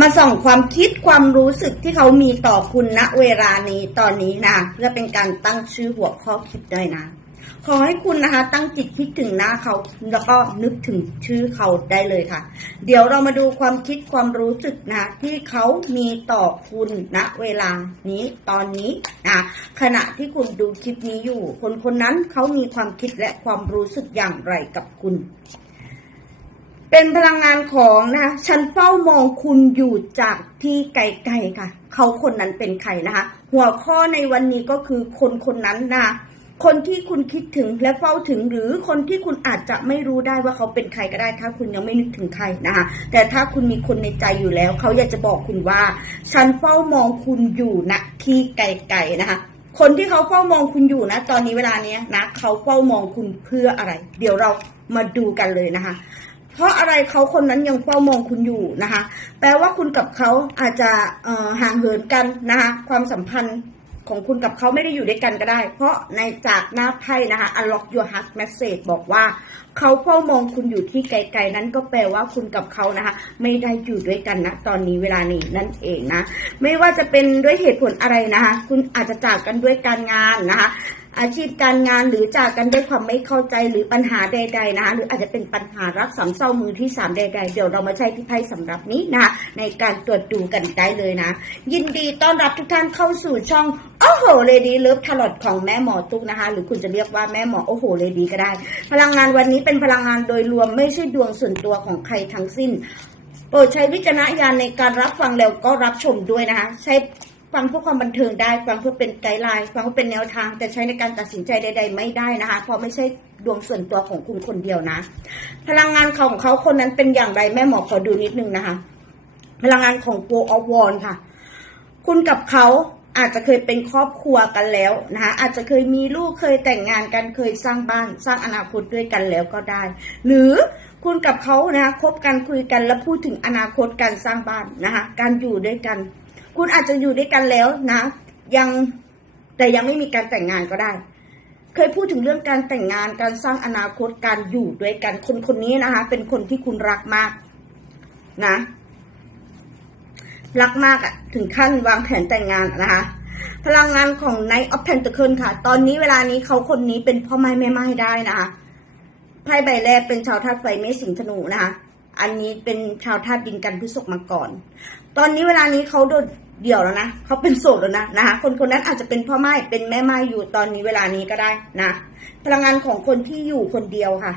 มาส่องความคิดความรู้สึกที่เขามีต่อคุณณเวลานี้ตอนนี้นะเพื่อเป็นการตั้งชื่อหัวข้อคลิปด้วยนะ ขอให้คุณนะคะ ตั้งจิตคิดถึงหน้าเขาแล้วก็นึกถึงชื่อเขาได้เลยค่ะ เดี๋ยวเรามาดูความคิดความรู้สึกนะที่เขามีต่อคุณณเวลานี้ตอนนี้นะขณะที่คุณดูคลิปนี้อยู่ คนคนนั้นเขามีความคิดและความรู้สึกอย่างไรกับคุณ เป็นพลังงานของนะคะฉันเฝ้ามองคุณอยู่จากที่ไกลๆค่ะ เขาคนนั้นเป็นใครนะคะ หัวข้อในวันนี้ก็คือคนคนนั้นนะคนที่คุณคิดถึงและเฝ้าถึงหรือคนที่คุณอาจจะไม่รู้ได้ว่าเขาเป็นใครก็ได้ ถ้าคุณยังไม่นึกถึงใครนะคะแต่ถ้าคุณมีคนในใจอยู่แล้ว เขาอยากจะบอกคุณว่า ฉันเฝ้ามองคุณอยู่ณที่ไกลๆนะคะ คนที่เขาเฝ้ามองคุณอยู่นะ ตอนนี้เวลาเนี้ยนะเขาเฝ้ามองคุณเพื่ออะไร เดี๋ยวเรามาดูกันเลยนะคะ เพราะอะไรเขาคนนั้นยังเฝ้ามองคุณอยู่นะคะ แปลว่าคุณกับเขาอาจจะห่างเหินกันนะคะ ความสัมพันธ์ของคุณกับเขาไม่ได้อยู่ด้วยกันก็ได้ เพราะในจากหน้าไพ่นะคะ unlock your heart message บอกว่าเขาเฝ้ามองคุณอยู่ที่ไกล ๆ นั้นก็แปลว่าคุณกับเขานะคะ ไม่ได้อยู่ด้วยกันนะตอนนี้เวลานี้นั่นเองนะ ไม่ว่าจะเป็นด้วยเหตุผลอะไรนะคะ คุณอาจจะจากกันด้วยการงานนะคะ อาชีพการงานหรือจากกันด้วยความไม่เข้าใจหรือปัญหาใด ๆนะคะหรืออาจจะเป็นปัญหารักสามเศร้ามือที่สามใด ๆ เดี๋ยวเรามาใช้ที่ไพ่สำหรับนี้นะคะในการตรวจดูกันได้เลยนะ ยินดีต้อนรับทุกท่านเข้าสู่ช่องโอ้โหเลดี้เลิฟทลอดของแม่หมอตุ๊กนะคะ หรือคุณจะเรียกว่าแม่หมอโอ้โหเลดี้ก็ได้ พลังงานวันนี้เป็นพลังงานโดยรวมไม่ใช่ดวงส่วนตัวของใครทั้งสิ้นโปรดใช้วิจารณญาณในการรับฟังแล้วก็รับชมด้วยนะคะ ใช้ ฟังเพื่อความบันเทิงได้ ฟังเพื่อเป็นไกด์ไลน์ฟังเพื่อเป็นแนวทาง แต่ใช้ในการตัดสินใจใด ๆ ไม่ได้นะคะ เพราะไม่ใช่ดวงส่วนตัวของคุณคนเดียวนะ พลังงานของเขาคนนั้นเป็นอย่างไรแม่หมอขอดูนิดนึงนะคะ พลังงานของ Four of Wands ค่ะ คุณกับเขาอาจจะเคยเป็นครอบครัวกันแล้วนะคะอาจจะเคยมีลูกเคยแต่งงานกันเคยสร้างบ้าน สร้างอนาคตด้วยกันแล้วก็ได้ หรือคุณกับเขานะคะคบกันคุยกันแล้วพูดถึงอนาคตการสร้างบ้านนะคะการอยู่ด้วยกัน คุณอาจจะอยู่ด้วยกันแล้วนะ ยังแต่ยังไม่มีการแต่งงานก็ได้ เคยพูดถึงเรื่องการแต่งงานการสร้างอนาคตการอยู่ด้วยกันคนคนนี้นะคะ เป็นคนที่คุณรักมากนะ รักมากอะถึงขั้นวางแผนแต่งงานนะคะพลังงานของ Knight of Pentacles ค่ะ ตอนนี้เวลานี้เขาคนนี้เป็นพ่อไม้แม่ไม้ได้นะคะไพ่ใบแรกเป็นชาวธาตุไฟเมษสิงธนูนะคะ อันนี้เป็นชาวธาตุดินกันพฤษภมาก่อน ตอนนี้เวลานี้เขาโดด เดี่ยวแล้วนะเขาเป็นโสดแล้วนะนะคะคนคนนั้นอาจจะเป็นพ่อไม้เป็นแม่ไม้อยู่ตอนนี้เวลานี้ก็ได้นะ พลังงานของคนที่อยู่คนเดียวค่ะ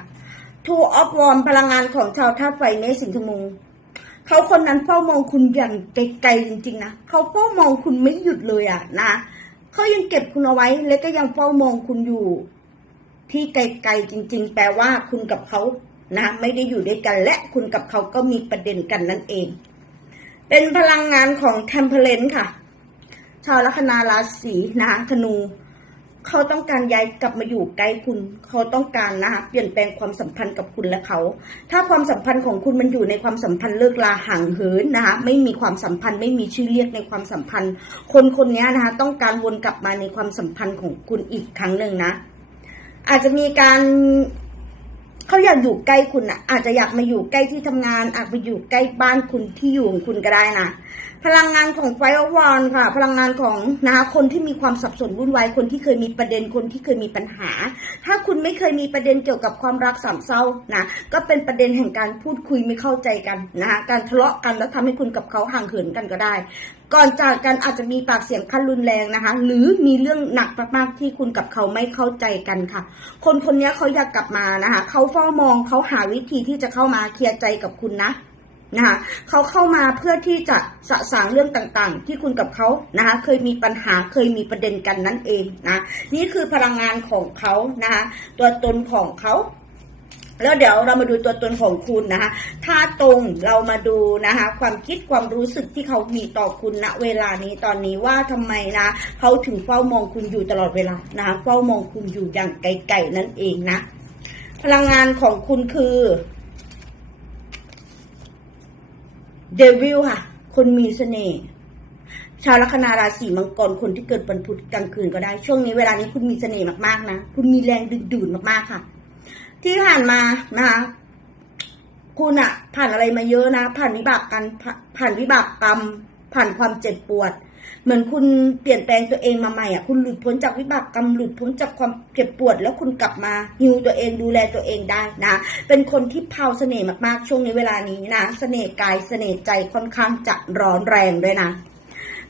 Two of Wands พลังงานของชาวธาตุไฟเมสิงห์ธนูเขาคนนั้นเฝ้ามองคุณอย่างไกลๆจริงๆนะเขาเฝ้ามองคุณไม่หยุดเลยอะนะเขายังเก็บคุณเอาไว้ และก็ยังเฝ้ามองคุณอยู่ ที่ไกลๆจริง ๆ แปลว่าคุณกับเขานะ ไม่ได้อยู่ด้วยกัน และคุณกับเขาก็มีประเด็นกันนั่นเอง เป็นพลังงานของ Temperance ค่ะ ชาวลัคนาราศีนะคะธนู เขาต้องการย้ายกลับมาอยู่ใกล้คุณ เขาต้องการนะคะเปลี่ยนแปลงความสัมพันธ์กับคุณและเขา ถ้าความสัมพันธ์ของคุณมันอยู่ในความสัมพันธ์เลิกลาห่างเหินนะคะ ไม่มีความสัมพันธ์ ไม่มีชื่อเรียกในความสัมพันธ์ คนคนนี้นะคะ ต้องการวนกลับมาในความสัมพันธ์ของคุณอีกครั้งหนึ่งนะ อาจจะมีการ เขาอยากอยู่ใกล้คุณอะ อาจจะอยากมาอยู่ใกล้ที่ทำงานอาจมาอยู่ใกล้บ้านคุณที่อยู่ของคุณก็ได้นะ พลังงานของไฟอวอนค่ะ พลังงานของนะคะคนที่มีความสับสนวุ่นวายคนที่เคยมีประเด็นคนที่เคยมีปัญหา ถ้าคุณไม่เคยมีประเด็นเกี่ยวกับความรักสามเศร้านะก็เป็นประเด็นแห่งการพูดคุยไม่เข้าใจกันนะคะการทะเลาะกันแล้วทำให้คุณกับเขาห่างเหินกันก็ได้ ก่อนจากกันอาจจะมีปากเสียงขั้นรุนแรงนะคะ หรือมีเรื่องหนักมากๆที่คุณกับเขาไม่เข้าใจกันค่ะ คนคนนี้เขาอยากกลับมานะคะเขาเฝ้ามองเขาหาวิธีที่จะเข้ามาเคลียร์ใจกับคุณนะ นะคะเขาเข้ามาเพื่อที่จะสะสางเรื่องต่างๆ ที่คุณกับเขานะคะเคยมีปัญหาเคยมีประเด็นกันนั่นเองนะนี่คือพลังงานของเขานะคะตัวตนของเขาแล้วเดี๋ยวเรามาดูตัวตนของคุณนะคะ ถ้าตรงเรามาดูนะคะ ความคิดความรู้สึกที่เขามีต่อคุณณเวลานี้ตอนนี้ว่าทำไมนะเขาถึงเฝ้ามองคุณอยู่ตลอดเวลานะคะเฝ้ามองคุณอยู่อย่างไกลๆนั่นเองนะ พลังงานของคุณคือ เดวิลค่ะ คนมีเสน่ห์ชาวลัคนาราศีมังกรคนที่เกิดวันพุธกลางคืนก็ได้ ช่วงนี้เวลานี้คุณมีเสน่ห์มากๆนะคุณมีแรงดึงดูดมากๆค่ะ ที่ผ่านมานะคะคุณอะผ่านอะไรมาเยอะนะ ผ่านวิบากกันผ่าผ่านวิบากกรรม ผ่านความเจ็บปวด เหมือนคุณเปลี่ยนแปลงตัวเองมาใหม่อะคุณหลุดพ้นจากวิบากกรรมหลุดพ้นจากความเจ็บปวด แล้วคุณกลับมาฮิวตัวเองดูแลตัวเองได้นะ เป็นคนที่พราเสน่ห์มากๆช่วงนี้เวลานี้นะเสน่ห์กายเสน่ห์ใจค่อนข้างจะร้อนแรงด้วยนะ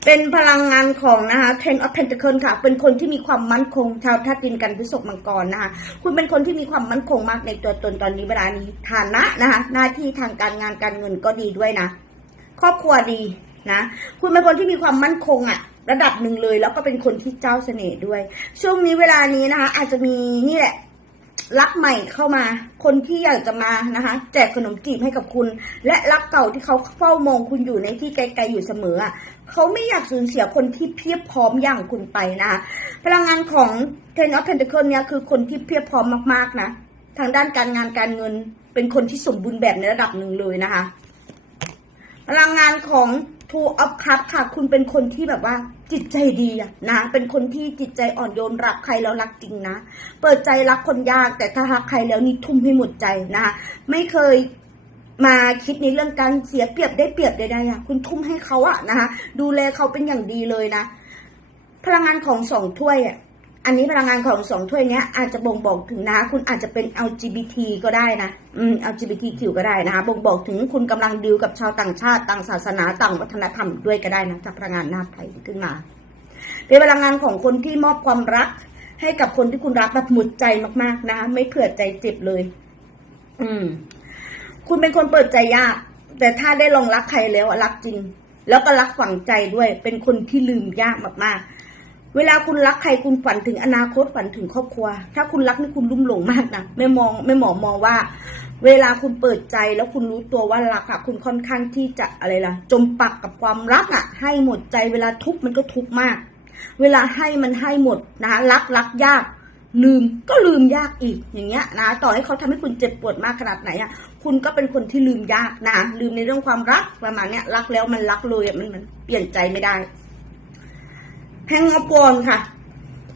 เป็นพลังงานของนะคะ Ten of Pentacles ค่ะ เป็นคนที่มีความมั่นคง ชาวธาตุดินกันพฤษภมังกรนะคะ คุณเป็นคนที่มีความมั่นคงมากในตัวตนตอนนี้เวลานี้ฐานะนะคะ หน้าที่ทางการงานการเงินก็ดีด้วยนะ ครอบครัวดี นะ คุณเป็นคนที่มีความมั่นคงอะระดับหนึ่งเลย แล้วก็เป็นคนที่เจ้าเสน่ห์ด้วย ช่วงนี้เวลานี้นะคะ อาจจะมีนี่แหละรักใหม่เข้ามา คนที่อยากจะมานะคะ แจกขนมจีบให้กับคุณ และรักเก่าที่เขาเฝ้ามองคุณอยู่ในที่ไกลๆอยู่เสมอเขาไม่อยากสูญเสียคนที่เพียบพร้อมอย่างคุณไปนะคะพลังงานของ Ten of Pentacles เนี่ยคือคนที่เพียบพร้อมมากๆนะ ทางด้านการงานการเงินเป็นคนที่สมบูรณ์แบบในระดับหนึ่งเลยนะคะ พลังงานของ Two of Cups ค่ะ คุณเป็นคนที่แบบว่าจิตใจดีอะนะ เป็นคนที่จิตใจอ่อนโยนรักใครแล้วรักจริงนะ เปิดใจรักคนยากแต่ถ้ารักใครแล้วนี่ทุ่มให้หมดใจนะคะไม่เคยมาคิดในเรื่องการเสียเปรียบได้เปรียบใดๆอะคุณทุ่มให้เขาอะนะคะดูแลเขาเป็นอย่างดีเลยนะ พลังงานของสองถ้วยอะ อันนี้พลังงานของสองถ้วยเนี้ยอาจจะบ่งบอกถึงนะคุณอาจจะเป็น LGBT ก็ได้นะอืม LGBTQ ก็ได้นะคะบ่งบอกถึงคุณกำลังดิวกับชาวต่างชาติต่างศาสนาต่างวัฒนธรรมด้วยก็ได้นะจากพลังงานหน้าไพ่ขึ้นมาเป็นพลังงานของคนที่มอบความรัก ให้กับคนที่คุณรักแบบหมดใจมากๆนะไม่เผื่อใจเจ็บเลย อืม คุณเป็นคนเปิดใจยาก แต่ถ้าได้ลองรักใครแล้วรักจริง แล้วก็รักฝังใจด้วย เป็นคนที่ลืมยากมากๆ เวลาคุณรักใครคุณฝันถึงอนาคตฝันถึงครอบครัว ถ้าคุณรักนี่คุณลุ่มหลงมากนะไม่มองไม่หมอมองว่า เวลาคุณเปิดใจแล้วคุณรู้ตัวว่ารักอะคุณค่อนข้างที่จะอะไรล่ะ จมปักกับความรักอะให้หมดใจเวลาทุกมันก็ทุกมาก เวลาให้มันให้หมดนะคะรักรักยากลืมก็ลืมยากอีกอย่างเงี้ยนะต่อให้เขาทำให้คุณเจ็บปวดมากขนาดไหนอะคุณก็เป็นคนที่ลืมยากนะลืมในเรื่องความรักประมาณเนี้ยรักแล้วมันรักเลยมันมันเปลี่ยนใจไม่ได้ แฮงอปอนค่ะ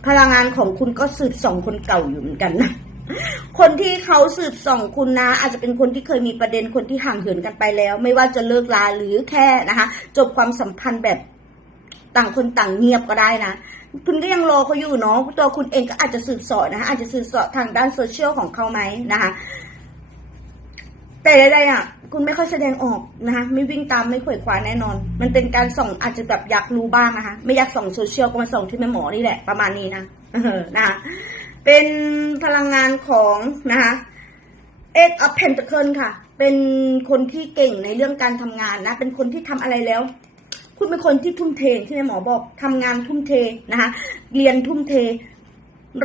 พลังงานของคุณก็สืบส่องคนเก่าอยู่เหมือนกันนะคนที่เขาสืบส่องคุณนะ อาจจะเป็นคนที่เคยมีประเด็นคนที่ห่างเหินกันไปแล้ว ไม่ว่าจะเลิกลาหรือแค่นะคะ จบความสัมพันธ์แบบต่างคนต่างเงียบก็ได้นะคุณก็ยังรอเขาอยู่เนาะตัวคุณเองก็อาจจะสืบสอบนะคะอาจจะสืบสอบทางด้านโซเชียลของเขาไหมนะคะ แต่ใดๆอะ คุณไม่ค่อยแสดงออกนะคะไม่วิ่งตามไม่ขวยคว้าแน่นอน มันเป็นการส่องอาจจะแบบอยากรู้บ้างนะคะไม่อยากส่องโซเชียลก็มาส่องที่แม่หมอนี่แหละประมาณนี้นะนะคะเป็นพลังงานของนะคะ Eight of Pentacles ค่ะ เป็นคนที่เก่งในเรื่องการทำงานนะ เป็นคนที่ทำอะไรแล้ว คุณเป็นคนที่ทุ่มเทที่แม่หมอบอกทำงานทุ่มเทนะคะ เรียนทุ่มเท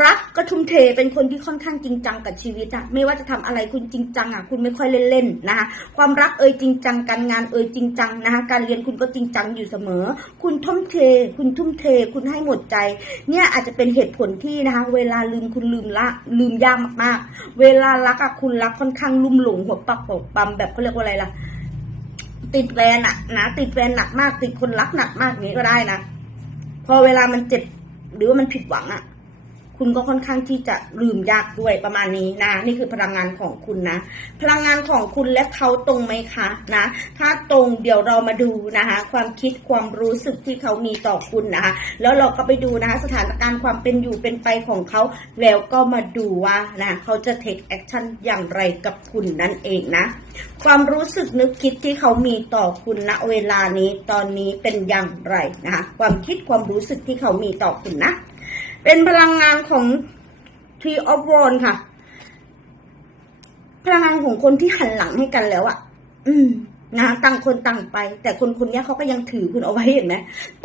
รักก็ทุ่มเทเป็นคนที่ค่อนข้างจริงจังกับชีวิตอะไม่ว่าจะทำอะไรคุณจริงจังอะคุณไม่ค่อยเล่นๆนะคะความรักเอ่ยจริงจังการงานเอ่ยจริงจังนะคะการเรียนคุณก็จริงจังอยู่เสมอ คุณทุ่มเท คุณทุ่มเท คุณให้หมดใจ เนี่ยอาจจะเป็นเหตุผลที่นะคะ เวลาลืมคุณลืมละลืมยากมากๆ เวลารักอะคุณรักค่อนข้างลุ่มหลงหัวปักปกปั๊มแบบเขาเรียกว่าอะไรล่ะ ติดแฟนอะนะติดแฟนหนักมาก ติดคนรักหนักมากนี้ก็ได้นะพอเวลามันเจ็บหรือว่ามันผิดหวังอะ คุณก็ค่อนข้างที่จะลืมยากด้วยประมาณนี้นะ นี่คือพลังงานของคุณนะ พลังงานของคุณและเขาตรงไหมคะนะ ถ้าตรงเดี๋ยวเรามาดูนะคะ ความคิดความรู้สึกที่เขามีต่อคุณนะคะ แล้วเราก็ไปดูนะคะสถานการณ์ความเป็นอยู่เป็นไปของเขา แล้วก็มาดูว่านะเขาจะ take action อย่างไรกับคุณนั่นเองนะ ความรู้สึกนึกคิดที่เขามีต่อคุณณเวลานี้ตอนนี้เป็นอย่างไรนะคะ ความคิดความรู้สึกที่เขามีต่อคุณนะ เป็นพลังงานของ Tree of w o r d ค่ะ พลังงานของคนที่หันหลังให้กันแล้วอะอืมนะต่างคนต่างไป แต่คนคนนี้เขาก็ยังถือคุณเอาไว้เห็นไหม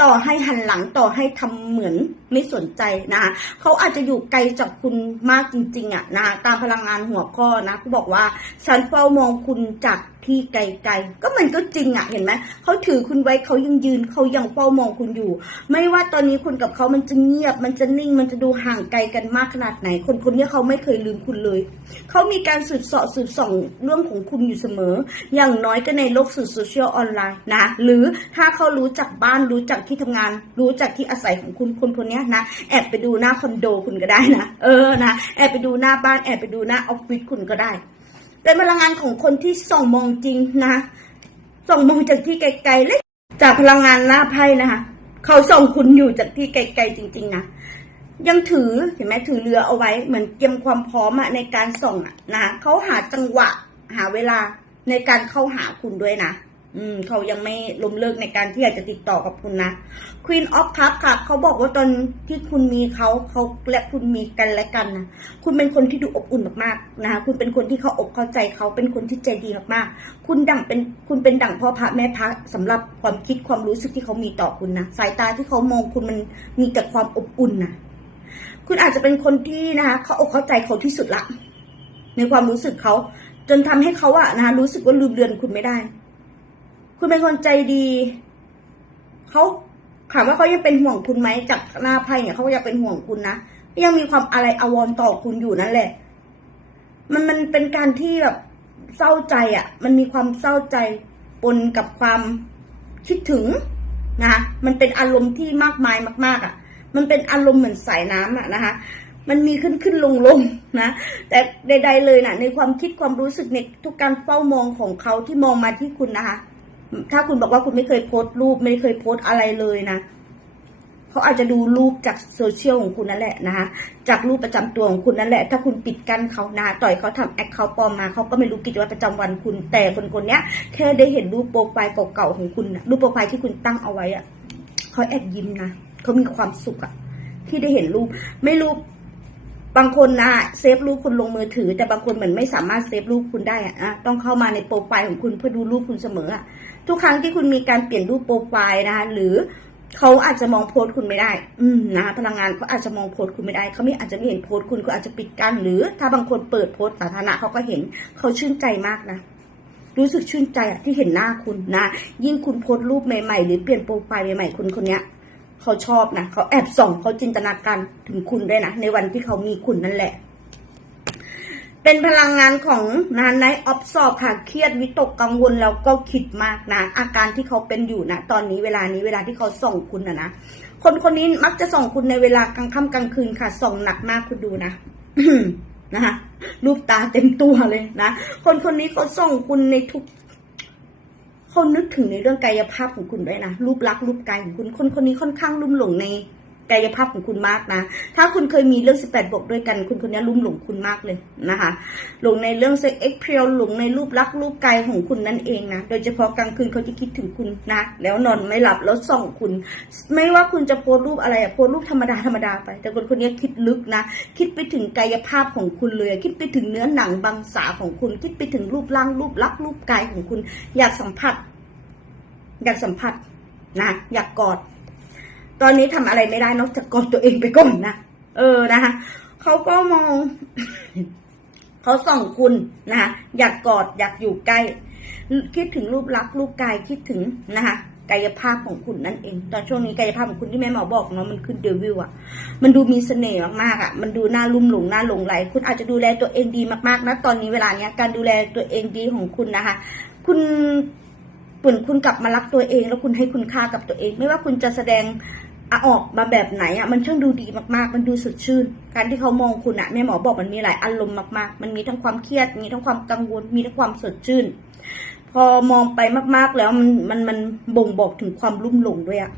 ต่อให้หันหลังต่อให้ทำเหมือน ไม่สนใจนะคะเขาอาจจะอยู่ไกลจากคุณมากจริงๆอะนะคะตามพลังงานหัวข้อนะเขาบอกว่าฉันเฝ้ามองคุณจากที่ไกลๆ ก็มันก็จริงอะเห็นไหมเขาถือคุณไว้เขายังยืนเขายังเฝ้ามองคุณอยู่ ไม่ว่าตอนนี้คุณกับเขามันจะเงียบ มันจะนิ่ง มันจะดูห่างไกลกันมากขนาดไหน คนคนนี้เขาไม่เคยลืมคุณเลย เขามีการสืบเสาะสืบส่องเรื่องของคุณอยู่เสมอ อย่างน้อยก็ในโลกสื่อโซเชียลออนไลน์นะ หรือถ้าเขารู้จักบ้านรู้จักที่ทำงาน รู้จักที่อาศัยของคุณคนคนนี้นะแอบไปดูหน้าคอนโดคุณก็ได้นะเออนะแอบไปดูหน้าบ้านแอบไปดูหน้าออฟฟิศคุณก็ได้เป็นพลังงานของคนที่ส่องมองจริงนะส่องมองจากที่ไกลๆเล็กจากพลังงานหน้าไพ่นะคะเขาส่องคุณอยู่จากที่ไกลๆจริง ๆนะยังถือเห็นไหมถือเรือเอาไว้เหมือนเตรียมความพร้อมอะในการส่องอะนะเขาหาจังหวะหาเวลาในการเข้าหาคุณด้วยนะ อืมเขายังไม่ล้มเลิกในการที่อยากจะติดต่อกับคุณนะ Queen of Cup ค่ะ เขาบอกว่าตอนที่คุณมีเขาเขาและคุณมีกันและกันนะคุณเป็นคนที่ดูอบอุ่นมากๆนะคะคุณเป็นคนที่เขาอกเข้าใจเขาเป็นคนที่ใจดีมากๆ คุณดั่งเป็นคุณเป็นดั่งพ่อพระแม่พระสำหรับความคิดความรู้สึกที่เขามีต่อคุณนะสายตาที่เขามองคุณมันมีแต่ความอบอุ่นนะคุณอาจจะเป็นคนที่นะคะเขาอกเข้าใจเขาที่สุดละ ในความรู้สึกเขา จนทำให้เขาอะนะคะรู้สึกว่าลืมเลือนคุณไม่ได้ คุณเป็นคนใจดีเขาถามว่าเขายังเป็นห่วงคุณไหมจากหน้าไพ่เนี่ยเขาก็ยังเป็นห่วงคุณนะยังมีความอะไรอวรต่อคุณอยู่นั่นแหละ มันมันเป็นการที่แบบเศร้าใจอะ่ะ มันมีความเศร้าใจปนกับความคิดถึงนะคะมันเป็นอารมณ์ที่มากมายมาก ๆอะ มันเป็นอารมณ์เหมือนสายน้ำอะนะคะ มันมีขึ้นขึ้นลงลงนะ แต่ใด ๆ เลยนะในความคิดความรู้สึกในทุกการเฝ้ามองของเขาที่มองมาที่คุณนะคะ ถ้าคุณบอกว่าคุณไม่เคยโพสต์รูปไม่เคยโพสต์อะไรเลยนะเขาอาจจะดูรูปจากโซเชียลของคุณนั่นแหละนะคะจากรูปประจำตัวของคุณนั่นแหละ ถ้าคุณปิดกั้นเขานะต่อยเขาทำแอคเคาท์ปลอมมาเขาก็ไม่รู้กิจวัตรประจำวันคุณแต่คนคนนี้ยแค่ได้เห็นรูปโปรไฟล์เก่าๆของคุณนะรูปโปรไฟล์ที่คุณตั้งเอาไว้อะเขาแอบยิ้มนะเขามีความสุขอะที่ได้เห็นรูป ไม่รู้บางคนนะเซฟรูปคุณลงมือถือ แต่บางคนเหมือนไม่สามารถเซฟรูปคุณได้อะอะต้องเข้ามาในโปรไฟล์ของคุณเพื่อดูรูปคุณเสมออะ ทุกครั้งที่คุณมีการเปลี่ยนรูปโปรไฟล์นะคะ หรือเขาอาจจะมองโพสต์คุณไม่ได้ อืมนะคะพลังงานเขาอาจจะมองโพสต์คุณไม่ได้ เขาไม่อาจจะไม่เห็นโพสต์คุณเขาอาจจะปิดกั้นหรือ ถ้าบางคนเปิดโพสต์สาธารณะเขาก็เห็น เขาชื่นใจมากนะ รู้สึกชื่นใจอะที่เห็นหน้าคุณนะ ยิ่งคุณโพสต์รูปใหม่ๆ หรือเปลี่ยนโปรไฟล์ใหม่ๆคนคนเนี้ยเขาชอบนะ เขาแอบส่องเขาจินตนาการถึงคุณด้วยนะ ในวันที่เขามีคุณนั่นแหละ เป็นพลังงานของนานไนออฟสอบค่ะ เครียดวิตกกังวลแล้วก็คิดมากนะ อาการที่เขาเป็นอยู่นะ ตอนนี้เวลานี้เวลาที่เขาส่งคุณนะนะ คนคนนี้มักจะส่งคุณในเวลากลางค่ำกลางคืนค่ะ ส่งหนักมากคุณดูนะนะคะรูปตาเต็มตัวเลยนะ คนคนนี้เขาส่งคุณในทุกเขานึกถึงในเรื่องกายภาพของคุณด้วยนะ รูปลักษณ์รูปกายของคุณ คนคนนี้ค่อนข้างลุ่มหลงใน กายภาพของคุณมากนะ ถ้าคุณเคยมีเรื่อง 18 บวกด้วยกัน คุณคนนี้ลุ่มหลงคุณมากเลยนะคะ หลงในเรื่องเซ็กเอ็กเพรียลหลงในรูปลักษณ์รูปกายของคุณนั่นเองนะ โดยเฉพาะกลางคืนเขาจะคิดถึงคุณนะ แล้วนอนไม่หลับแล้วส่องคุณ ไม่ว่าคุณจะโพสรูปอะไรอะโพสรูปธรรมดาธรรมดาไป แต่คนคนนี้คิดลึกนะ คิดไปถึงกายภาพของคุณเลย คิดไปถึงเนื้อหนังบางสาของคุณ คิดไปถึงรูปร่างรูปลักษณ์รูปกายของคุณ อยากสัมผัส อยากสัมผัสนะ อยากกอด ตอนนี้ทำอะไรไม่ได้นอกจากกอดตัวเองไปก่อนนะเออนะคะเขาก็มองเขาส่องคุณนะคะอยากกอดอยากอยู่ใกล้ คิดถึงรูปลักษณ์รูปกายคิดถึงนะคะกายภาพของคุณนั่นเอง ตอนช่วงนี้กายภาพของคุณที่แม่หมอบอกเนาะมันขึ้นเดวิลอะมันดูมีเสน่ห์มากๆอะมันดูน่าลุ่มหลงน่าหลงไหล คุณอาจจะดูแลตัวเองดีมากๆนะตอนนี้เวลาเนี้ยการดูแลตัวเองดีของคุณนะคะ คุณเหมือนคุณกลับมารักตัวเอง แล้วคุณให้คุณค่ากับตัวเอง ไม่ว่าคุณจะแสดง อะออกมาแบบไหนอะมันช่างดูดีมากๆ มันดูสดชื่น การที่เขามองคุณอะแม่หมอบอกมันมีหลายอารมณ์มากๆ มันมีทั้งความเครียด มีทั้งความกังวล มีทั้งความสดชื่น พอมองไปมากๆแล้วมันมันมันบ่งบอกถึงความลุ่มหลงด้วยอะ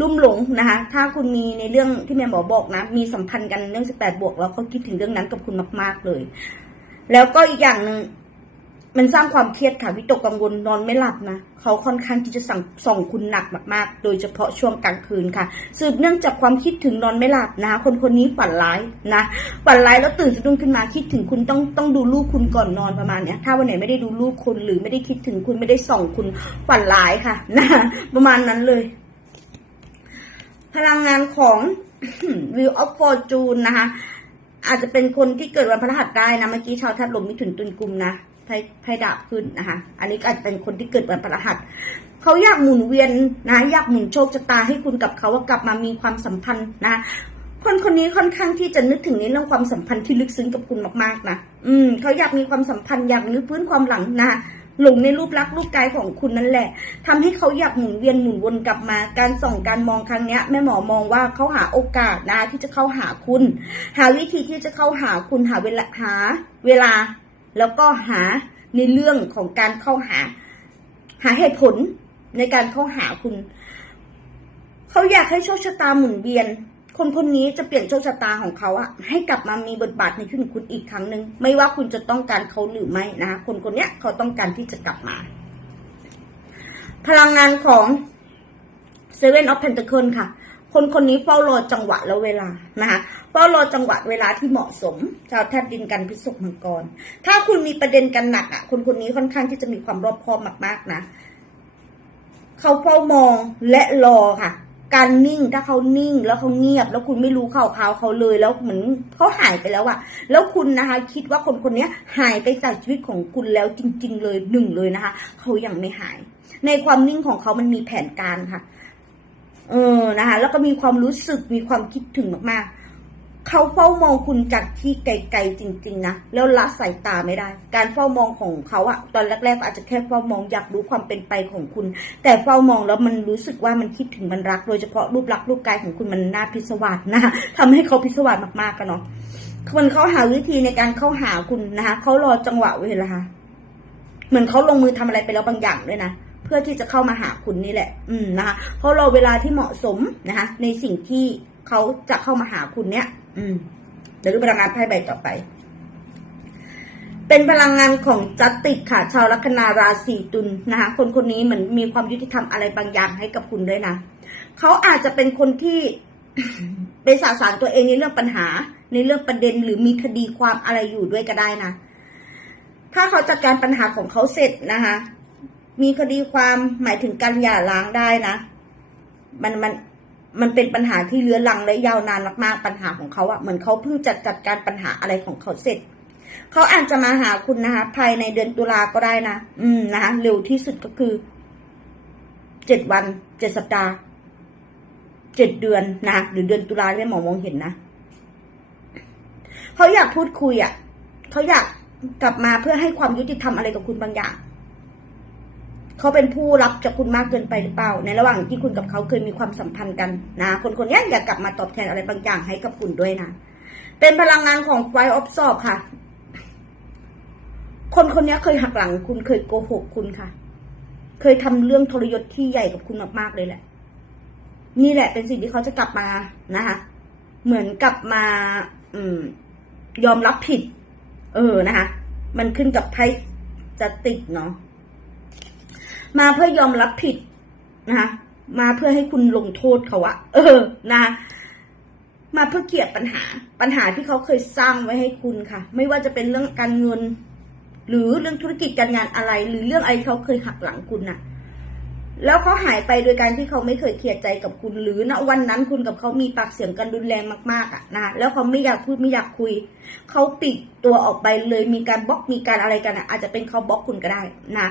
ลุ่มหลงนะคะ ถ้าคุณมีในเรื่องที่แม่หมอบอกนะ มีสัมพันธ์กันเรื่อง 18 บวกแล้วเขาคิดถึงเรื่องนั้นกับคุณมาก ๆเลย แล้วก็อีกอย่างหนึ่ง มันสร้างความเครียดค่ะวิตกกังวลนอนไม่หลับนะเขาค่อนข้างที่จะสั่งส่องคุณหนักมากๆ โดยเฉพาะช่วงกลางคืนค่ะ สืบเนื่องจากความคิดถึงนอนไม่หลับนะคนคนนี้ฝันร้ายนะฝันร้ายแล้วตื่นสะดุ้งขึ้นมาคิดถึงคุณต้องต้องดูลูกคุณก่อนนอนประมาณเนี้ยถ้าวันไหนไม่ได้ดูลูกคุณหรือไม่ได้คิดถึงคุณไม่ได้ส่องคุณฝันร้ายค่ะนะประมาณนั้นเลย พลังงานของ Wheel of Fortune นะคะอาจจะเป็นคนที่เกิดวันพฤหัสได้นะเมื่อกี้ชาวทัดลมมิถุนตุลกุมนะ ไพ่ดาบขึ้นนะคะ อันนี้อาจจะเป็นคนที่เกิดวันพฤหัสเขาอยากหมุนเวียนนะอยากหมุนโชคชะตาให้คุณกับเขาว่ากลับมามีความสัมพันธ์นะคนคนนี้ค่อนข้างที่จะนึกถึงในเรื่องความสัมพันธ์ที่ลึกซึ้งกับคุณมากๆนะอืมเขาอยากมีความสัมพันธ์อยากรื้อฟื้นความหลังนะหลงในรูปลักษณ์รูปกายของคุณนั่นแหละทำให้เขาอยากหมุนเวียนหมุนวนกลับมา การส่องการมองครั้งเนี้ยแม่หมอมองว่าเขาหาโอกาสนะที่จะเข้าหาคุณ หาวิธีที่จะเข้าหาคุณหาเวลาหา เวลา แล้วก็หาในเรื่องของการเข้าหา หาเหตุผลในการเข้าหาคุณ เขาอยากให้โชคชะตาหมุนเวียน คนคนนี้จะเปลี่ยนโชคชะตาของเขาอะให้กลับมามีบทบาทในชีวิตของคุณอีกครั้งหนึ่งไม่ว่าคุณจะต้องการเขาหรือไม่นะคะคนคนเนี้ยเขาต้องการที่จะกลับมา พลังงานของ Seven of Pentacles ค่ะ คนคนนี้เฝ้ารอจังหวะและเวลานะคะเฝ้ารอจังหวะเวลาที่เหมาะสมชาวแทบดินกันพิศกมังกร ถ้าคุณมีประเด็นกันหนักอะคนคนนี้ค่อนข้างที่จะมีความรอบคอบมากๆนะเขาเฝ้ามองและรอค่ะ การนิ่งถ้าเขานิ่งแล้วเขาเงียบ แล้วคุณไม่รู้ข่าวข่าวเขาเลยแล้วเหมือนเขาหายไปแล้วอะแล้วคุณนะคะ คิดว่าคนคนนี้หายไปจากชีวิตของคุณแล้วจริง ๆ เลยหนึ่งเลยนะคะ เขายังไม่หาย ในความนิ่งของเขามันมีแผนการค่ะ เออนะคะแล้วก็มีความรู้สึกมีความคิดถึงมากๆ เขาเฝ้ามองคุณจากที่ไกลๆจริง ๆนะแล้วละสายตาไม่ได้ การเฝ้ามองของเขาอะตอนแรกๆอาจจะแค่เฝ้ามองอยากรู้ความเป็นไปของคุณ แต่เฝ้ามองแล้วมันรู้สึกว่ามันคิดถึงมันรัก โดยเฉพาะรูปลักษณ์รูปกายของคุณมันน่าพิศวาสนะทำให้เขาพิศวาสมากๆกันเนาะคนเขาหาวิธีในการเข้าหาคุณนะคะเขารอจังหวะเวลาเหมือนเขาลงมือทำอะไรไปแล้วบางอย่างด้วยนะ พื่อที่จะเข้ามาหาคุณนี่แหละ อืมนะคะเขารอเวลาที่เหมาะสมนะคะ ในสิ่งที่เขาจะเข้ามาหาคุณเนี่ย อืมเดี๋ยวดูพลังงานไพ่ใบต่อไป เป็นพลังงานของจัตติกค่ะ ชาวลัคนาราศีตุลนะคะคนคนนี้เหมือนมีความยุติธรรมอะไรบางอย่างให้กับคุณด้วยนะเขาอาจจะเป็นคนที่ไปสะสารตัวเองในเรื่องปัญหา ในเรื่องประเด็นหรือมีคดีความอะไรอยู่ด้วยก็ได้นะ ถ้าเขาจัดการปัญหาของเขาเสร็จนะคะ มีคดีความหมายถึงการหย่าร้างได้นะ มันมันมันเป็นปัญหาที่เลื้อรังและยาวนานมากๆปัญหาของเขาอะเหมือนเขาเพิ่งจัดจัดการปัญหาอะไรของเขาเสร็จเขาอาจจะมาหาคุณนะคะ ภายในเดือนตุลาก็ได้นะอืมนะคะเร็วที่สุดก็คือเจ็ดวันเจ็ดสัปดาห์เจ็ดเดือนนะหรือเดือนตุลาที่หมอมองเห็นนะเขาอยากพูดคุยอะเขาอยากกลับมาเพื่อให้ความยุติธรรมอะไรกับคุณบางอย่าง เขาเป็นผู้รับจากคุณมากเกินไปหรือเปล่า ในระหว่างที่คุณกับเขาเคยมีความสัมพันธ์กันนะ คนคนนี้อยากกลับมาตอบแทนอะไรบางอย่างให้กับคุณด้วยนะ เป็นพลังงานของไฟออฟซอบค่ะ คนคนนี้เคยหักหลังคุณเคยโกหกคุณค่ะ เคยทำเรื่องทรยศที่ใหญ่กับคุณมากๆเลยแหละ นี่แหละเป็นสิ่งที่เขาจะกลับมานะคะ เหมือนกลับมา อืม ยอมรับผิด เออนะคะ มันขึ้นกับไพ่จัตติกเนาะ มาเพื่อยอมรับผิดนะคะมาเพื่อให้คุณลงโทษเขาอะเออนะมาเพื่อเกลียดปัญหา ปัญหาที่เขาเคยสร้างไว้ให้คุณค่ะ ไม่ว่าจะเป็นเรื่องการเงิน หรือเรื่องธุรกิจการงานอะไร หรือเรื่องอะไรที่เขาเคยหักหลังคุณน่ะ แล้วเขาหายไปโดยการที่เขาไม่เคยเคลียร์ใจกับคุณ หรือณวันนั้นคุณกับเขามีปากเสียงกันรุนแรงมากๆอะนะแล้วเขาไม่อยากพูดไม่อยากคุย เขาปิดตัวออกไปเลยมีการบล็อกมีการอะไรกันอะ อาจจะเป็นเขาบล็อกคุณก็ได้นะ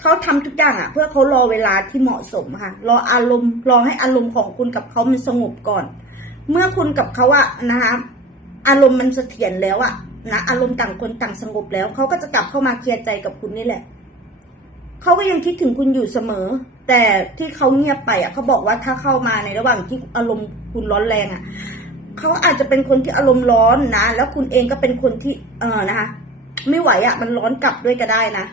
เขาทำทุกอย่างอะ เพื่อเขารอเวลาที่เหมาะสมค่ะ รออารมณ์รอให้อารมณ์ของคุณกับเขามันสงบก่อน เมื่อคุณกับเขาอะนะคะอารมณ์มันเสถียรแล้วอะนะอารมณ์ต่างคนต่างสงบแล้วเขาก็จะกลับเข้ามาเคลียร์ใจกับคุณนี่แหละเขาก็ยังคิดถึงคุณอยู่เสมอ แต่ที่เขาเงียบไปอะเขาบอกว่าถ้าเข้ามาในระหว่างที่อารมณ์คุณร้อนแรงอะเขาอาจจะเป็นคนที่อารมณ์ร้อนนะ แล้วคุณเองก็เป็นคนที่เออนะคะ ไม่ไหวอะมันร้อนกลับด้วยก็ได้นะ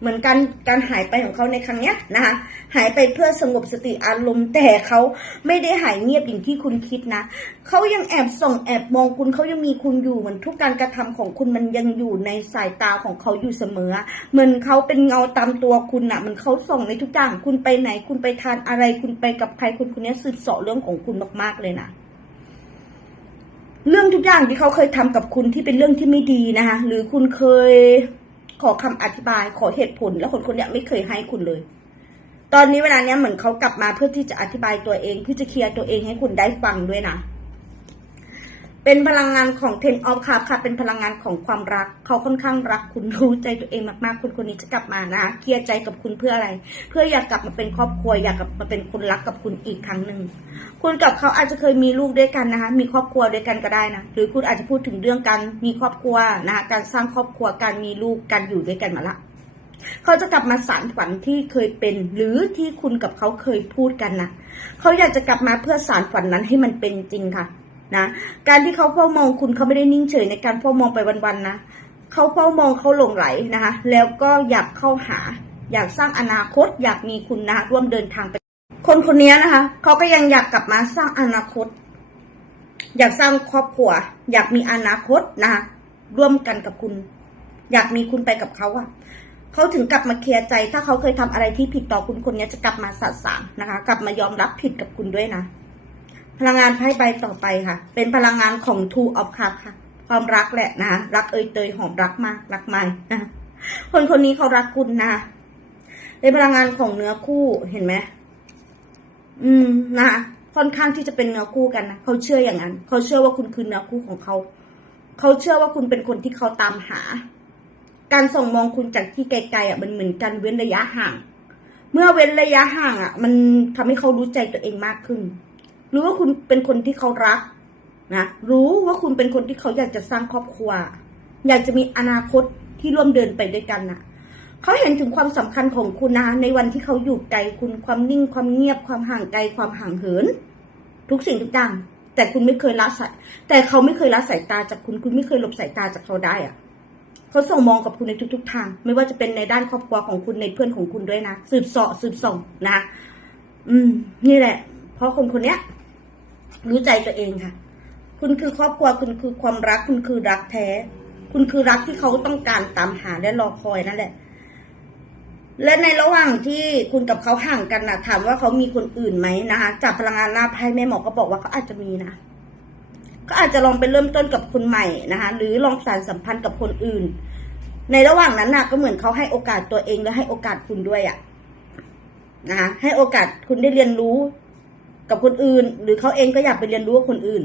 เหมือนการการหายไปของเขาในครั้งเนี้ยนะคะหายไปเพื่อสงบสติอารมณ์แต่เขาไม่ได้หายเงียบอย่างที่คุณคิดนะเขายังแอบส่องแอบมองคุณเขายังมีคุณอยู่เหมือนทุกการกระทำของคุณมันยังอยู่ในสายตาของเขาอยู่เสมอเหมือนเขาเป็นเงาตามตัวคุณนะ่ะมันเขาส่องในทุกอย่างคุณไปไหน คุณไปทานอะไร คุณไปกับใครคุณคนนี้สืบเสาะเรื่องของคุณมากๆเลยนะเรื่องทุกอย่างที่เขาเคยทำกับคุณที่เป็นเรื่องที่ไม่ดีนะคะหรือคุณเคย ขอคำอธิบายขอเหตุผล แล้วคนคนนี้ไม่เคยให้คุณเลย ตอนนี้เวลาเนี้ยเหมือนเขากลับมาเพื่อที่จะอธิบายตัวเองเพื่อจะเคลียร์ตัวเองให้คุณได้ฟังด้วยนะ เป็นพลังงานของเทนออฟคัพค่ะ เป็นพลังงานของความรัก เขาค่อนข้างรักคุณรู้ใจตัวเองมากๆ คุณคนนี้จะกลับมานะเคลียร์ใจกับคุณเพื่ออะไร เพื่ออยากกลับมาเป็นครอบครัว อยากกลับมาเป็นคนรักกับคุณอีกครั้งหนึ่ง คุณกับเขาอาจจะเคยมีลูกด้วยกันนะคะ มีครอบครัวด้วยกันก็ได้นะ หรือคุณอาจจะพูดถึงเรื่องการมีครอบครัวนะคะการสร้างครอบครัว การมีลูก การอยู่ด้วยกันมาละเขาจะกลับมาสารฝันที่เคยเป็น หรือที่คุณกับเขาเคยพูดกันนะเขาอยากจะกลับมาเพื่อสารฝันนั้นให้มันเป็นจริงค่ะ นะการที่เขาเฝ้ามองคุณเขาไม่ได้นิ่งเฉยในการเฝ้ามองไปวันๆนะเขาเฝ้ามองเขาหลงไหลนะคะ แล้วก็อยากเข้าหา อยากสร้างอนาคต อยากมีคุณนะร่วมเดินทางไป คนคนนี้นะคะเขาก็ยังอยากกลับมาสร้างอนาคต อยากสร้างครอบครัว อยากมีอนาคตนะคะร่วมกันกับคุณ อยากมีคุณไปกับเขาอะเขาถึงกลับมาเคลียร์ใจ ถ้าเขาเคยทำอะไรที่ผิดต่อคุณคนนี้จะกลับมาสะสางนะคะ กลับมายอมรับผิดกับคุณด้วยนะ พลังงานไพ่ใบต่อไปค่ะ เป็นพลังงานของ Two of Cups ค่ะ ความรักแหละนะรักเอยเตยหอมรักมากรักไม่นะคนคนนี้เขารักคุณนะเป็นพลังงานของเนื้อคู่เห็นไหมอืมนะค่อนข้างที่จะเป็นเนื้อคู่กันนะเขาเชื่ออย่างนั้น เขาเชื่อว่าคุณคือเนื้อคู่ของเขา เขาเชื่อว่าคุณเป็นคนที่เขาตามหา การส่งมองคุณจากที่ไกลๆอะมันเหมือนการเว้นระยะห่าง เมื่อเว้นระยะห่างอะ มันทำให้เขารู้ใจตัวเองมากขึ้น รู้ว่าคุณเป็นคนที่เขารักนะรู้ว่าคุณเป็นคนที่เขาอยากจะสร้างครอบครัว อยากจะมีอนาคตที่ร่วมเดินไปด้วยกันน่ะเขาเห็นถึงความสำคัญของคุณนะในวันที่เขาอยู่ไกลคุณความนิ่งความเงียบความห่างไกลความห่างเหิน ทุกสิ่งทุกอย่างแต่คุณไม่เคยละสายแต่เขาไม่เคยละสายตาจากคุณ คุณไม่เคยหลบสายตาจากเขาได้อะเขาส่งมองกับคุณในทุก ๆ ทาง ไม่ว่าจะเป็นในด้านครอบครัวของคุณในเพื่อนของคุณด้วยนะสืบเสาะสืบส่องนะ อืม นี่แหละ เพราะคนคนเนี้ย รู้ใจตัวเองค่ะ คุณคือครอบครัวคุณคือความรัก คุณคือรักแท้ คุณคือรักที่เขาต้องการตามหาและรอคอยนั่นแหละ และในระหว่างที่คุณกับเขาห่างกันนะถามว่าเขามีคนอื่นไหมนะคะจากพลังงานหน้าไพ่แม่หมอก็บอกว่าเขาอาจจะมีนะก็อาจจะลองไปเริ่มต้นกับคนใหม่นะคะ หรือลองสานสัมพันธ์กับคนอื่น ในระหว่างนั้นนะก็เหมือนเขาให้โอกาสตัวเองและให้โอกาสคุณด้วยอะนะคะให้โอกาสคุณได้เรียนรู้ กับคนอื่น หรือเขาเองก็อยากไปเรียนรู้กับคนอื่น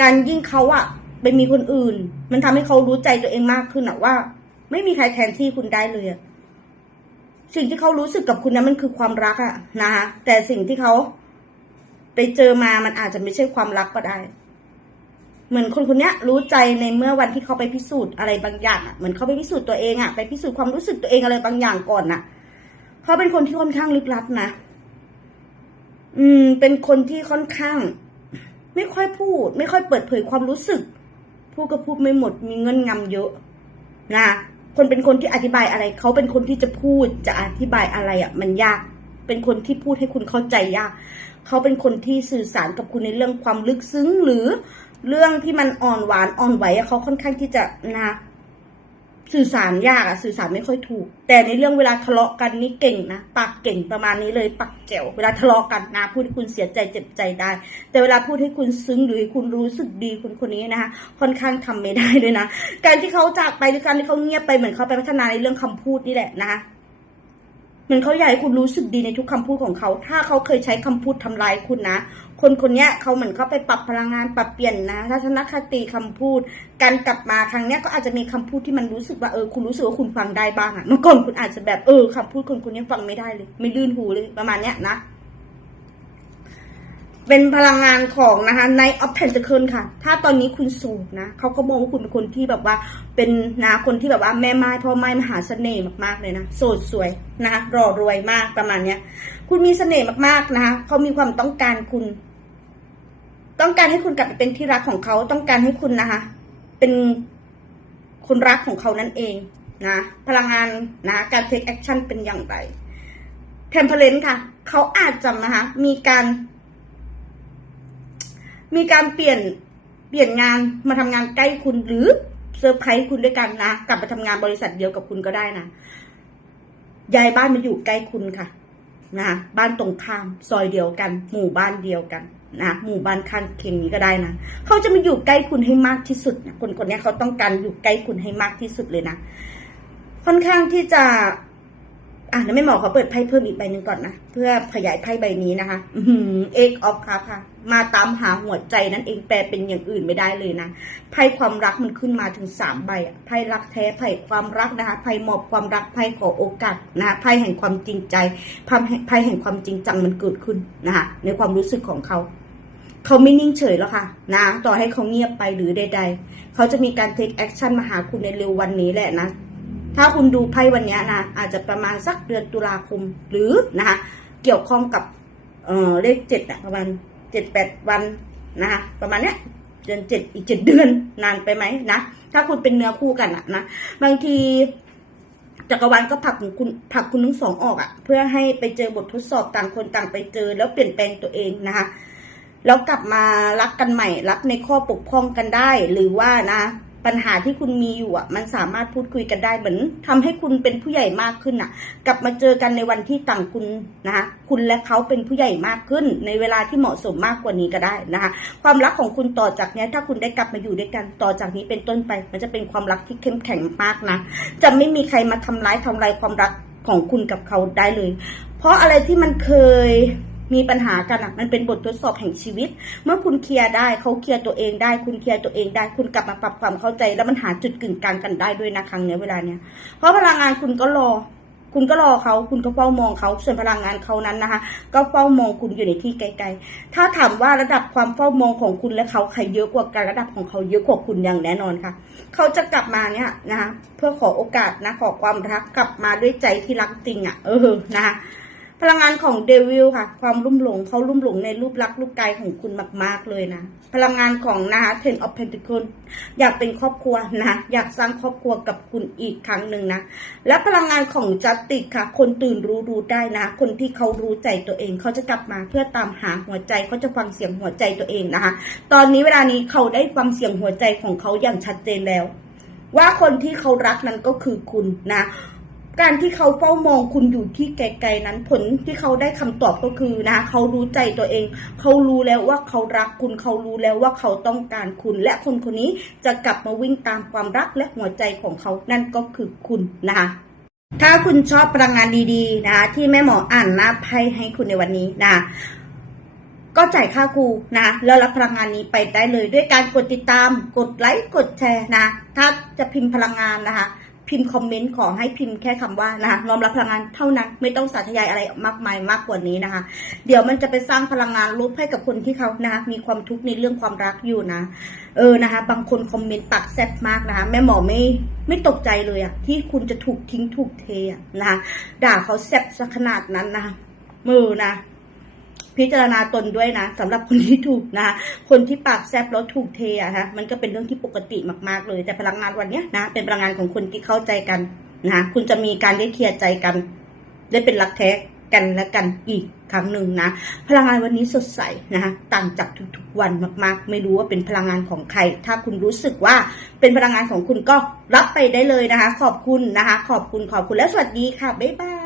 การยิ่งเขาอะไปมีคนอื่น มันทำให้เขารู้ใจตัวเองมากขึ้นอะว่า ไม่มีใครแทนที่คุณได้เลยสิ่งที่เขารู้สึกกับคุณนั้นมันคือความรักอะนะคะแต่สิ่งที่เขาไปเจอมามันอาจจะไม่ใช่ความรักก็ได้ เหมือนคนคนนี้รู้ใจในเมื่อวันที่เขาไปพิสูจน์อะไรบางอย่างอะเหมือนเขาไปพิสูจน์ตัวเองอะไปพิสูจน์ความรู้สึกตัวเองอะไรบางอย่างก่อนน่ะ เขาเป็นคนที่ค่อนข้างลึกลับนะ อืม เป็นคนที่ค่อนข้าง ไม่ค่อยพูด ไม่ค่อยเปิดเผยความรู้สึก พูดก็พูดไม่หมด มีเงินงำเยอะ นะ คนเป็นคนที่อธิบายอะไร เขาเป็นคนที่จะพูด จะอธิบายอะไรอะ มันยาก เป็นคนที่พูดให้คุณเข้าใจยาก เขาเป็นคนที่สื่อสารกับคุณในเรื่องความลึกซึ้งหรือเรื่องที่มันอ่อนหวานอ่อนไหวเขาค่อนข้างที่จะนะ สื่อสารยากอะสื่อสารไม่ค่อยถูก แต่ในเรื่องเวลาทะเลาะกันนี่เก่งนะปากเก่งประมาณนี้เลยปากแจ๋วเวลาทะเลาะกันนะพูดให้คุณเสียใจเจ็บใจได้ แต่เวลาพูดให้คุณซึ้งหรือคุณรู้สึกดีคนคนนี้นะคะค่อนข้างทำไม่ได้เลยนะการที่เขาจากไปหรือการที่เขาเงียบไปเหมือนเขาไปพัฒนาในเรื่องคำพูดนี่แหละนะคะเหมือนเขาอยากให้คุณรู้สึกดีในทุกคำพูดของเขา ถ้าเขาเคยใช้คำพูดทำลายคุณนะ คนคนนี้เขาเหมือนเขาไปปรับพลังงานปรับเปลี่ยนนะทัศนคติคำพูด การกลับมาครั้งเนี้ยก็อาจจะมีคำพูดที่มันรู้สึกว่าเออคุณรู้สึกว่าคุณฟังได้บ้างอะเมื่อก่อนคุณอาจจะแบบเออคำพูดคนคนนี้ฟังไม่ได้เลย ไม่ลื่นหูเลยประมาณเนี้ยนะเป็นพลังงานของนะคะในออฟเพนเ c ิ e ค่ะ ถ้าตอนนี้คุณโสดนะเขาก็มองว่าคุณเป็นคนที่แบบว่า เป็นนะคนที่แบบว่าแม่ไม้พ่อไม้มหาเสน่ห์มากๆเลยนะ โสดสวยนะคะรอรวยมากประมาณเนี้ย คุณมีเสน่ห์มากๆนะคะเขามีความต้องการคุณ ต้องการให้คุณกลับไปเป็นที่รักของเขาต้องการให้คุณนะคะ เป็นคนรักของเขานั่นเองนะพลังงานนะการ take action เป็นอย่างไร temperance ค่ะเขาอาจจะนะคะมีการ มีการเปลี่ยนเปลี่ยนงานมาทำงานใกล้คุณหรือเซอร์ไพรส์คุณด้วยกันนะ กลับมาทำงานบริษัทเดียวกับคุณก็ได้นะย้ายบ้านมาอยู่ใกล้คุณค่ะ นะบ้านตรงข้ามซอยเดียวกัน หมู่บ้านเดียวกันนะหมู่บ้านข้างเคียงนี้ก็ได้นะเขาจะมาอยู่ใกล้คุณให้มากที่สุดนะคนคนนี้เขาต้องการอยู่ใกล้คุณให้มากที่สุดเลยนะค่อนข้างที่จะ อะแล้วไม่หมอขอเปิดไพ่เพิ่มอีกใบหนึ่งก่อนนะ เพื่อขยายไพ่ใบนี้นะคะเอ็กออฟคัพค่ะ มาตามหาหัวใจนั่นเองแปลเป็นอย่างอื่นไม่ได้เลยนะไพ่ความรักมันขึ้นมาถึงสามใบไพ่รักแท้ไพ่ความรักนะคะไพ่หมอบความรักไพ่ขอโอกาสนะคะไพ่แห่งความจริงใจไพ่ไพ่แห่งความจริงจังมันเกิดขึ้นนะคะในความรู้สึกของเขาเขาไม่นิ่งเฉยแล้วค่ะนะต่อให้เขาเงียบไปหรือใด ๆ เขาจะมีการ take action มาหาคุณในเร็ววันนี้แหละนะ ถ้าคุณดูไพ่วันนี้นะอาจจะประมาณสักเดือนตุลาคมหรือนะคะเกี่ยวข้องกับเออเลขเจ็ดนะประมาณเจ็ดแปดวันนะคะประมาณเนี้ยเดือนเจ็ดอีกเจ็ดเดือนนานไปไหมนะถ้าคุณเป็นเนื้อคู่กันอะนะบางทีจักรวาลก็ผลักคุณผลักคุณทั้งสองออกอะเพื่อให้ไปเจอบททดสอบต่างคนต่างไปเจอ แล้วเปลี่ยนแปลงตัวเองนะคะแล้วกลับมารักกันใหม่ รักในข้อปกพร่องกันได้ หรือว่านะ ปัญหาที่คุณมีอยู่อะ มันสามารถพูดคุยกันได้เหมือนทำให้คุณเป็นผู้ใหญ่มากขึ้นอะ กลับมาเจอกันในวันที่ต่างคุณนะคะคุณและเขาเป็นผู้ใหญ่มากขึ้น ในเวลาที่เหมาะสมมากกว่านี้ก็ได้นะคะ ความรักของคุณต่อจากนี้ถ้าคุณได้กลับมาอยู่ด้วยกันต่อจากนี้เป็นต้นไป มันจะเป็นความรักที่เข้มแข็งมากนะจะไม่มีใครมาทำร้ายทำลายความรักของคุณกับเขาได้เลย เพราะอะไรที่มันเคย มีปัญหากันอะ มันเป็นบททดสอบแห่งชีวิต เมื่อคุณเคลียร์ได้เขาเคลียร์ตัวเองได้ คุณเคลียร์ตัวเองได้ คุณกลับมาปรับความเข้าใจ แล้วมันหาจุดกึ่งกลางกันได้ด้วยนะครั้งเนี้ยเวลาเนี้ยเพราะพลังงานคุณก็รอ คุณก็รอเขาคุณก็เฝ้ามองเขาส่วนพลังงานเขานั้นนะคะ ก็เฝ้ามองคุณอยู่ในที่ไกลๆ ถ้าถามว่าระดับความเฝ้ามองของคุณและเขาใครเยอะกว่ากันระดับของเขาเยอะกว่าคุณอย่างแน่นอนค่ะ เขาจะกลับมาเนี่ยนะคะเพื่อขอโอกาสนะขอความรักกลับมาด้วยใจที่รักจริงอะ เออนะคะ พลังงานของเดวิลค่ะ ความรุ่มหลงเขารุ่มหลงในรูปลักษณ์รูปกายของคุณมาก ๆ เลยนะ พลังงานของนะคะ Ten of Pentacles อยากเป็นครอบครัวนะ อยากสร้างครอบครัวกับคุณอีกครั้งหนึ่งนะ และพลังงานของจัสติกค่ะ คนตื่นรู้รู้ได้นะ คนที่เขารู้ใจตัวเอง เขาจะกลับมาเพื่อตามหาหัวใจเขาจะฟังเสียงหัวใจตัวเองนะคะ ตอนนี้เวลานี้เขาได้ฟังเสียงหัวใจของเขาอย่างชัดเจนแล้ว ว่าคนที่เขารักนั้นก็คือคุณนะ การที่เขาเฝ้ามองคุณอยู่ที่ไกลๆนั้นผลที่เขาได้คำตอบก็คือนะเขารู้ใจตัวเอง เขารู้แล้วว่าเขารักคุณเขารู้แล้วว่าเขาต้องการคุณ และคนคนนี้จะกลับมาวิ่งตามความรักและหัวใจของเขานั่นก็คือคุณนะคะถ้าคุณชอบพลังงานดีๆนะคะที่แม่หมออ่านหน้าไพ่ให้คุณในวันนี้นะคะก็จ่ายค่าครูนะแล้วรับพลังงานนี้ไปได้เลย ด้วยการกดติดตาม กดไลค์กดแชร์นะ ถ้าจะพิมพ์พลังงานนะคะ พิมพ์คอมเมนต์ขอให้พิมพ์แค่คำว่านะคะน้อมรับพลังงานเท่านั้น ไม่ต้องสาธยายอะไรมากมายมากกว่านี้นะคะ เดี๋ยวมันจะไปสร้างพลังงานลบให้กับคนที่เขานะคะมีความทุกข์ในเรื่องความรักอยู่นะ เออนะคะ บางคนคอมเมนต์ปากแซ่บมากนะคะแม่หมอไม่ไม่ตกใจเลยอะที่คุณจะถูกทิ้งถูกเทอะนะคะด่าเขาแซ่บซะขนาดนั้นนะมือนะ พิจารณาตนด้วยนะสำหรับคนที่ถูกนะ คนที่ปากแซบแล้วถูกเทอะนะมันก็เป็นเรื่องที่ปกติมากๆเลย แต่พลังงานวันเนี้ยนะ เป็นพลังงานของคนที่เข้าใจกันนะคุณจะมีการได้เคลียร์ใจกัน ได้เป็นรักแท้กันและกันอีกครั้งหนึ่งนะ พลังงานวันนี้สดใสนะคะต่างจากทุกๆวันมากๆ ไม่รู้ว่าเป็นพลังงานของใคร ถ้าคุณรู้สึกว่าเป็นพลังงานของคุณก็รับไปได้เลยนะคะ ขอบคุณนะคะ ขอบคุณขอบคุณและสวัสดีค่ะบ๊ายบาย